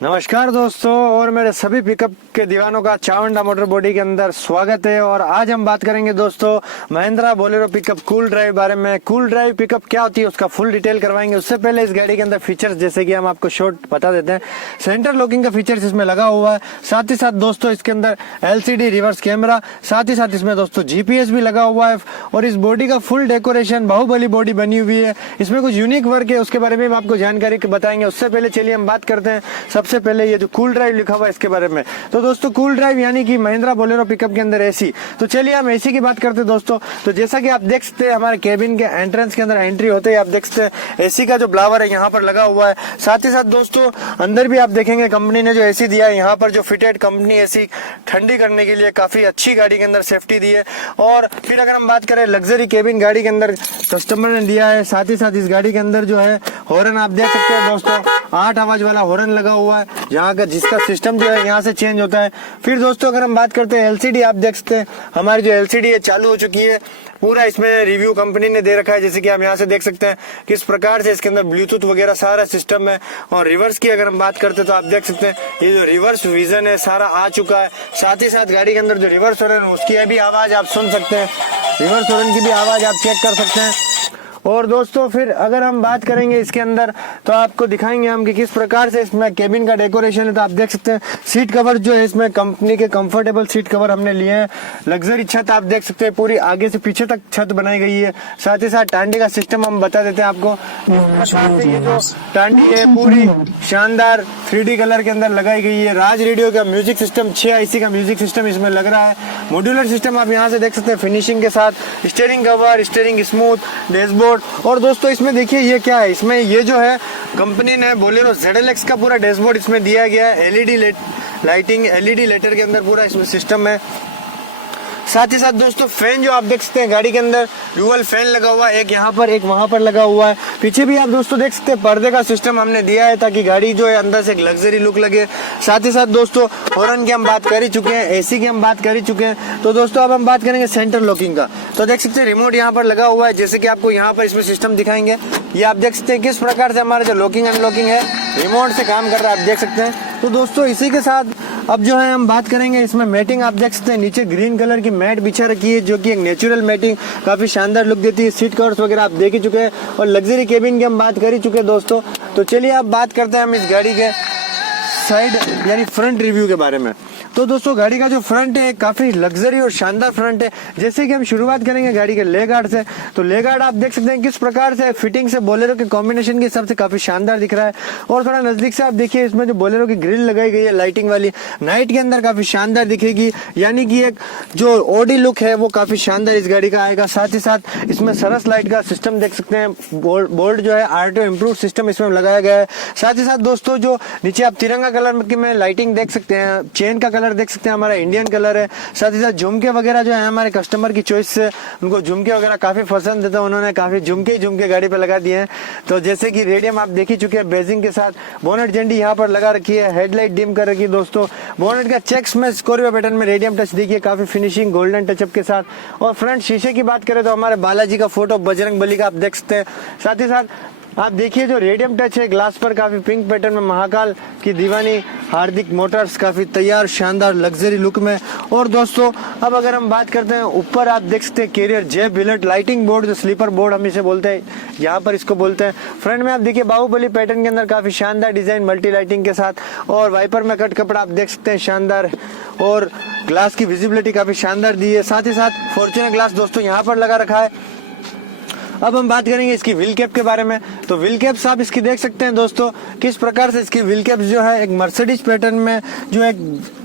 नमस्कार दोस्तों, और मेरे सभी पिकअप के दीवानों का चावंडा मोटर बॉडी के अंदर स्वागत है। और आज हम बात करेंगे दोस्तों Mahindra Bolero pickup cool drive बारे में। कूल ड्राइव पिकअप क्या होती है उसका फुल डिटेल करवाएंगे। उससे पहले इस गाड़ी के अंदर फीचर्स जैसे कि हम आपको शॉर्ट बता देते हैं। सेंटर लॉकिंग का फीचर्स इसमें लगा हुआ है, साथ ही साथ दोस्तों इसके अंदर LCD रिवर्स कैमरा, साथ ही साथ इसमें दोस्तों GPS भी लगा हुआ है। और इस बॉडी का फुल डेकोरेशन बाहुबली बॉडी बनी हुई है। इसमें कुछ यूनिक वर्क है, उसके बारे में हम आपको जानकारी बताएंगे। उससे पहले चलिए हम बात करते हैं सबसे पहले ये जो कूल ड्राइव लिखा हुआ है इसके बारे में। तो दोस्तों कूल ड्राइव यानी कि महिंद्रा बोलेरो पिकअप के अंदर AC। तो चलिए हम AC की बात करते हैं दोस्तों। तो जैसा कि आप देख सकते हैं हमारे केबिन के एंट्रेंस के अंदर एंट्री होते ही आप देख सकते हैं AC का जो ब्लावर है यहाँ पर लगा हुआ है। साथ ही साथ दोस्तों अंदर भी आप देखेंगे कंपनी ने जो AC दिया है, यहाँ पर जो फिटेड कंपनी AC ठंडी करने के लिए काफी अच्छी गाड़ी के अंदर सेफ्टी दी है। और फिर अगर हम बात करें लग्जरी केबिन गाड़ी के अंदर कस्टमर ने दिया है। साथ ही साथ इस गाड़ी के अंदर जो है हॉर्न आप देख सकते हैं दोस्तों, 8 आवाज वाला हॉर्न लगा हुआ है, यहाँ का जिसका सिस्टम जो है यहाँ से चेंज होता है। फिर दोस्तों अगर हम बात करते हैं LCD, आप देख सकते हैं हमारी जो LCD है चालू हो चुकी है। पूरा इसमें रिव्यू कंपनी ने दे रखा है, जैसे कि आप यहाँ से देख सकते हैं किस प्रकार से इसके अंदर ब्लूटूथ वगैरह सारा सिस्टम है। और रिवर्स की अगर हम बात करते हैं तो आप देख सकते हैं ये जो रिवर्स विजन है सारा आ चुका है। साथ ही साथ गाड़ी के अंदर जो रिवर्स हॉर्न है उसकी भी आवाज आप सुन सकते हैं, रिवर्स हॉर्न की भी आवाज आप चेक कर सकते हैं। और दोस्तों फिर अगर हम बात करेंगे इसके अंदर तो आपको दिखाएंगे हम कि किस प्रकार से इसमें केबिन का डेकोरेशन है। तो आप देख सकते हैं सीट कवर जो है इसमें कंपनी के कंफर्टेबल सीट कवर हमने लिए हैं। लग्जरी छत आप देख सकते हैं, पूरी आगे से पीछे तक छत बनाई गई है। साथ ही साथ टांडी का सिस्टम हम बता देते हैं आपको। ये जो टांडी है पूरी शानदार 3D कलर के अंदर लगाई गई है। राज रेडियो का म्यूजिक सिस्टम 6 IC का म्यूजिक सिस्टम इसमें लग रहा है। मॉड्यूलर सिस्टम आप यहाँ से देख सकते हैं फिनिशिंग के साथ, steering cover, steering smooth, dashboard. और दोस्तों इसमें देखिए ये क्या है, इसमें ये जो है कंपनी ने बोलेरो ZLX का पूरा डैशबोर्ड इसमें दिया गया है। LED लाइटिंग, LED लेटर के अंदर पूरा इसमें सिस्टम है। साथ ही साथ दोस्तों फैन जो आप देख सकते हैं गाड़ी के अंदर डुअल फैन लगा हुआ है, एक यहाँ पर एक वहां पर लगा हुआ है। पीछे भी आप दोस्तों देख सकते हैं पर्दे का सिस्टम हमने दिया है ताकि गाड़ी जो है अंदर से एक लग्जरी लुक लगे। साथ ही साथ दोस्तों हॉर्न की हम बात कर ही चुके हैं, AC की हम बात कर ही चुके हैं। तो दोस्तों अब हम बात करेंगे सेंटर लॉकिंग का। तो देख सकते हैं रिमोट यहाँ पर लगा हुआ है, जैसे कि आपको यहाँ पर इसमें सिस्टम दिखाएंगे। ये आप देख सकते हैं किस प्रकार से हमारा जो लॉकिंग अनलॉकिंग है रिमोट से काम कर रहा है, आप देख सकते हैं। तो दोस्तों इसी के साथ अब जो है हम बात करेंगे इसमें मैटिंग आप देख सकते हैं, नीचे ग्रीन कलर की मैट बिछा रखी है जो कि एक नेचुरल मैटिंग काफी शानदार लुक देती है। सीट कवर्स वगैरह आप देख ही चुके हैं और लग्जरी केबिन की हम बात कर ही चुके हैं दोस्तों। तो चलिए अब बात करते हैं हम इस गाड़ी के साइड यानी फ्रंट रिव्यू के बारे में। तो दोस्तों गाड़ी का जो फ्रंट है काफी लग्जरी और शानदार फ्रंट है। जैसे कि हम शुरुआत करेंगे गाड़ी के ले गार्ड से, तो ले गार्ड आप देख सकते हैं किस प्रकार से फिटिंग से बोलेरो के कॉम्बिनेशन के हिसाब से काफी शानदार दिख रहा है। और थोड़ा नजदीक से आप देखिए इसमें जो बोलेरो की ग्रिल लगाई गई है लाइटिंग वाली, नाइट के अंदर काफी शानदार दिखेगी, यानी कि एक जो ऑडी लुक है वो काफी शानदार इस गाड़ी का आएगा। साथ ही साथ इसमें सरस लाइट का सिस्टम देख सकते हैं, बोल्ट जो है RTO इम्प्रूव सिस्टम इसमें लगाया गया है। साथ ही साथ दोस्तों जो नीचे आप तिरंगा कलर में लाइटिंग देख सकते हैं, चेन का कलर देख सकते हैं हमारा इंडियन कलर है। साथ ही साथ झुमके वगैरह जो है हमारे कस्टमर की चॉइस से उनको झुमके वगैरह काफी पसंद है, तो उन्होंने काफी झुमके गाड़ी पे लगा दिए हैं। तो जैसे कि रेडियम आप देख ही चुके हैं बेजिंग के साथ, बोनेट झंडी यहाँ पर लगा रखी है, हेडलाइट डिम कर रखी है दोस्तों। बोनेट का चेक्स में स्कॉर्पियो पैटर्न में रेडियम टच देखिए काफी फिनिशिंग गोल्डन टचअप के साथ। और फ्रंट शीशे की बात करें तो हमारे बालाजी का फोटो बजरंग बली का आप देख सकते हैं। साथ ही साथ आप देखिए जो रेडियम टच है ग्लास पर काफी पिंक पैटर्न में, महाकाल की दीवानी हार्दिक मोटर्स काफी तैयार शानदार लग्जरी लुक में। और दोस्तों अब अगर हम बात करते हैं ऊपर आप देख सकते हैं कैरियर जे बिलेट लाइटिंग बोर्ड, जो स्लीपर बोर्ड हम इसे बोलते हैं, यहाँ पर इसको बोलते हैं। फ्रंट में आप देखिए बाहुबली पैटर्न के अंदर काफी शानदार डिजाइन मल्टी लाइटिंग के साथ, और वाइपर में कट कपड़ा आप देख सकते हैं शानदार, और ग्लास की विजिबिलिटी काफी शानदार दी है। साथ ही साथ फॉर्च्यूनर ग्लास दोस्तों यहाँ पर लगा रखा है। अब हम बात करेंगे इसकी व्हील कैप के बारे में। तो व्हील कैप्स आप इसकी देख सकते हैं दोस्तों किस प्रकार से इसकी व्हील कैप्स जो है एक मर्सिडीज पैटर्न में जो एक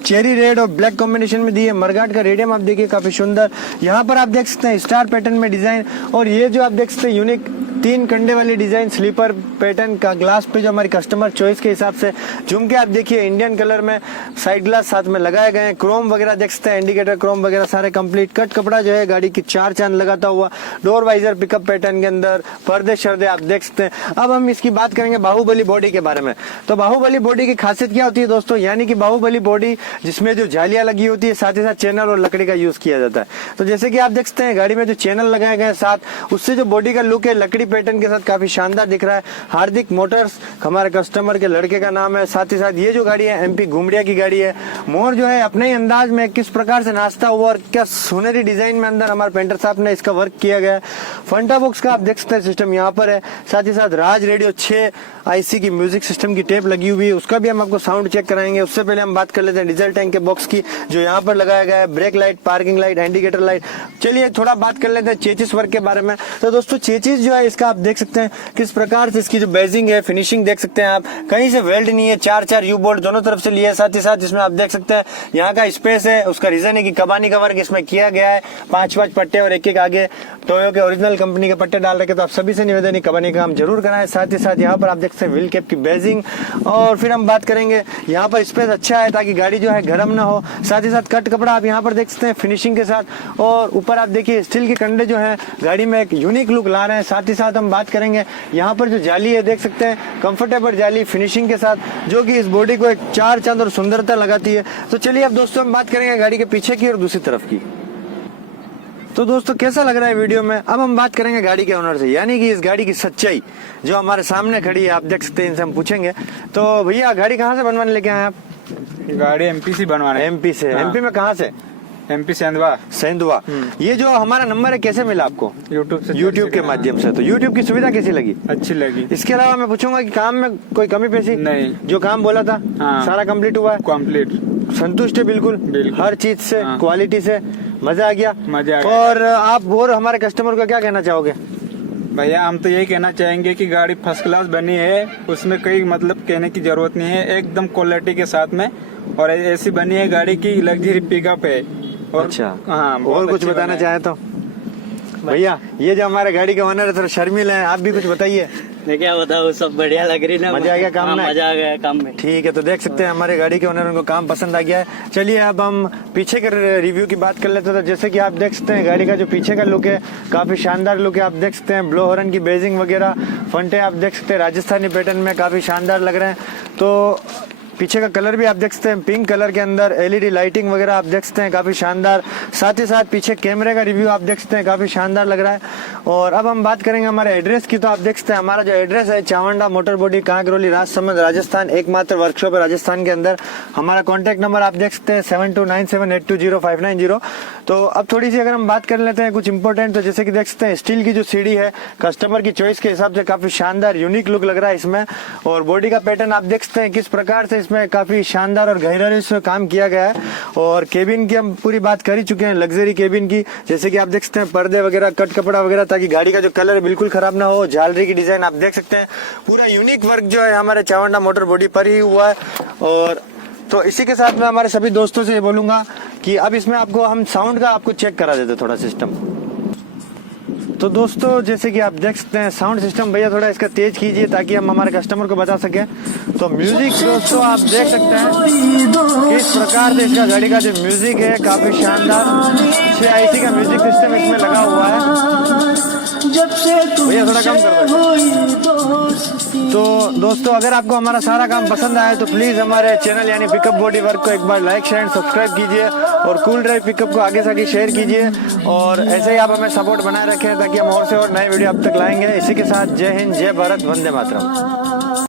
चेरी रेड और ब्लैक कॉम्बिनेशन में दी है। मरगाट का रेडियम आप देखिए काफी सुंदर, यहाँ पर आप देख सकते हैं स्टार पैटर्न में डिजाइन। और ये जो आप देख सकते हैं यूनिक 3 कंडे वाली डिजाइन स्लीपर पैटर्न का ग्लास पे जो हमारी कस्टमर चॉइस के हिसाब से झुमके आप देखिए इंडियन कलर में, साइड ग्लास साथ में लगाए गए हैं। क्रोम वगैरह देख सकते हैं, इंडिकेटर क्रोम वगैरह सारे कंप्लीट। कट कपड़ा जो है गाड़ी की 4 चांद लगाता हुआ, डोर वाइजर पिकअप पैटर्न के अंदर, पर्दे शर्दे आप देख सकते हैं। अब हम इसकी बात करेंगे बाहुबली बॉडी के बारे में। तो बाहुबली बॉडी की खासियत क्या होती है दोस्तों, यानी कि बाहुबली बॉडी जिसमें जो जालियां लगी होती है, साथ ही साथ चैनल और लकड़ी का यूज किया जाता है। तो जैसे कि आप देख सकते हैं गाड़ी में जो चैनल लगाए गए साथ, उससे जो बॉडी का लुक है लकड़ी पैटर्न के साथ काफी शानदार दिख रहा है। हार्दिक मोटर्स हमारे कस्टमर के लड़के का नाम है। साथ ही साथ ये जो गाड़ी है MP घुमड़िया की गाड़ी है। मोर जो है अपने ही अंदाज में किस प्रकार से नाचता हुआ और क्या सुनहरी डिजाइन में अंदर हमारे पेंटर साहब ने इसका वर्क किया गया है। फंटा बॉक्स का आप देख सकते हैं सिस्टम यहाँ पर है। साथ ही साथ राज रेडियो 6 IC की म्यूजिक सिस्टम की टेप लगी हुई है, उसका भी हम आपको साउंड चेक कराएंगे। उससे पहले हम बात कर लेते हैं डीजल टैंक के बॉक्स की जो यहाँ पर लगाया गया है। Brake light, parking light, indicator light. चलिए थोड़ा बात कर लेते हैं चेचिस वर्क के बारे में। तो दोस्तों चेचिस जो है इसका आप देख सकते हैं किस प्रकार से इसकी जो बेजिंग है, फिनिशिंग देख सकते हैं आप। कहीं से वेल्ड नहीं है, 4 यू बोल्ट दोनों तरफ से लिए। साथ ही साथ इसमें आप देख सकते हैं यहाँ का स्पेस है, उसका रीजन है कि कबानी का वर्क इसमें किया गया है। 5 पट्टे और एक आगे टोयो के ओरिजिनल कंपनी के पट्टे डाल रखे। तो आप सभी से निवेदन है कबानी का काम जरूर कराएं। साथ ही साथ यहाँ पर आप देख सकते हैं व्हील कैप की बेजिंग। और फिर हम बात करेंगे यहाँ पर स्पेस अच्छा है ताकि गाड़ी जो है गर्म ना हो। साथ ही साथ कट कपड़ा आप यहाँ पर देख सकते हैं फिनिशिंग के साथ। और ऊपर आप देखिए स्टील के कंडे जो है गाड़ी में एक यूनिक लुक ला रहे हैं। साथ ही साथ हम बात करेंगे यहाँ पर जो जाली है देख सकते हैं कंफर्टेबल जाली फिनिशिंग के साथ, जो कि इस बॉडी को एक 4 चांद और सुंदरता लगाती है। तो चलिए अब दोस्तों हम बात करेंगे गाड़ी के पीछे की और दूसरी तरफ की। तो दोस्तों कैसा लग रहा है वीडियो में। अब हम बात करेंगे गाड़ी के ओनर से, यानी कि इस गाड़ी की सच्चाई जो हमारे सामने खड़ी है, आप देख सकते हैं, इनसे हम पूछेंगे। तो भैया गाड़ी कहाँ से बनवाने लेके आए आप? गाड़ी MP से बनवाने। MP से? हाँ। MP में कहाँ से? MP सेंधवा। सेंधवा। ये जो हमारा नंबर है कैसे मिला आपको? यूट्यूब के माध्यम से। तो यूट्यूब की सुविधा कैसी लगी? अच्छी लगी। इसके अलावा मैं पूछूंगा कि काम में कोई कमी पेशी? नहीं। जो काम बोला था सारा कंप्लीट हुआ है? कंप्लीट। संतुष्ट है बिल्कुल हर चीज से, क्वालिटी से? मजा आ गया? मजा आ गया। और आप और हमारे कस्टमर को क्या कहना चाहोगे? भैया हम तो यही कहना चाहेंगे कि गाड़ी फर्स्ट क्लास बनी है, उसमें कोई मतलब कहने की जरूरत नहीं है, एकदम क्वालिटी के साथ में। और ऐसी बनी है गाड़ी की लग्जरी पिकअप है। और अच्छा हाँ, और कुछ बताना चाहे तो भैया? ये जो हमारे गाड़ी के ओनर है थोड़ा शर्मिल है, आप भी कुछ बताइए। मैं क्या बताऊँ, सब बढ़िया लग रही ना। मजा आ गया काम में? मजा आ गया काम में। ठीक है, तो देख सकते हैं हमारे गाड़ी के ओनर, उनको काम पसंद आ गया है। चलिए अब हम पीछे के रिव्यू की बात कर लेते हैं। तो जैसे कि आप देख सकते हैं गाड़ी का जो पीछे का लुक है काफी शानदार लुक है। आप देख सकते हैं ब्लो हॉर्न की बेजिंग वगैरह, फंटे आप देख सकते हैं राजस्थानी पैटर्न में काफी शानदार लग रहे हैं। तो पीछे का कलर भी आप देख सकते हैं पिंक कलर के अंदर, LED लाइटिंग वगैरह आप देख सकते हैं काफी शानदार। साथ ही साथ पीछे कैमरे का रिव्यू आप देख सकते हैं काफी शानदार लग रहा है। और अब हम बात करेंगे हमारे एड्रेस की। तो आप देख सकते हैं हमारा जो एड्रेस है चावंडा मोटर बॉडी, कांकरोली, राजसमंद, राजस्थान, एकमात्र वर्कशॉप है राजस्थान के अंदर। हमारा कॉन्टैक्ट नंबर आप देख सकते हैं 7297820590। तो अब थोड़ी सी अगर हम बात कर लेते हैं कुछ इंपॉर्टेंट, तो जैसे कि देख सकते हैं स्टील की जो सीढ़ी है कस्टमर की चॉइस के हिसाब से काफी शानदार यूनिक लुक लग रहा है इसमें। और बॉडी का पैटर्न आप देख सकते हैं किस प्रकार से इसमें काफी शानदार और गहराई से काम किया गया है। और केबिन की हम पूरी बात कर ही चुके हैं, लग्जरी केबिन की। जैसे कि आप देख सकते हैं पर्दे वगैरह, कट कपड़ा वगैरह, ताकि गाड़ी का जो कलर बिल्कुल खराब ना हो। झालरी की डिजाइन आप देख सकते हैं, पूरा यूनिक वर्क जो है हमारे चावंडा मोटर बॉडी पर ही हुआ है। और तो इसी के साथ मैं हमारे सभी दोस्तों से ये बोलूंगा कि अब इसमें आपको हम साउंड का आपको चेक करा देते थोड़ा सिस्टम। तो दोस्तों जैसे कि आप देख सकते हैं साउंड सिस्टम, भैया थोड़ा इसका तेज कीजिए ताकि हम हमारे कस्टमर को बता सके। तो म्यूजिक दोस्तों आप देख सकते हैं किस प्रकार से इसका गाड़ी का जो म्यूजिक है काफी शानदार। 6 IC का म्यूजिक सिस्टम इसमें लगा हुआ है। भैया थोड़ा कम कर दो। तो दोस्तों अगर आपको हमारा सारा काम पसंद आया तो प्लीज हमारे चैनल यानी पिकअप बॉडी वर्क को एक बार लाइक शेयर एंड सब्सक्राइब कीजिए। और कूल ड्राइव पिकअप को आगे से आगे शेयर कीजिए। और ऐसे ही आप हमें सपोर्ट बनाए रखें ताकि हम और से और नए वीडियो अब तक लाएंगे। इसी के साथ जय हिंद, जय भारत, वंदे मातरम।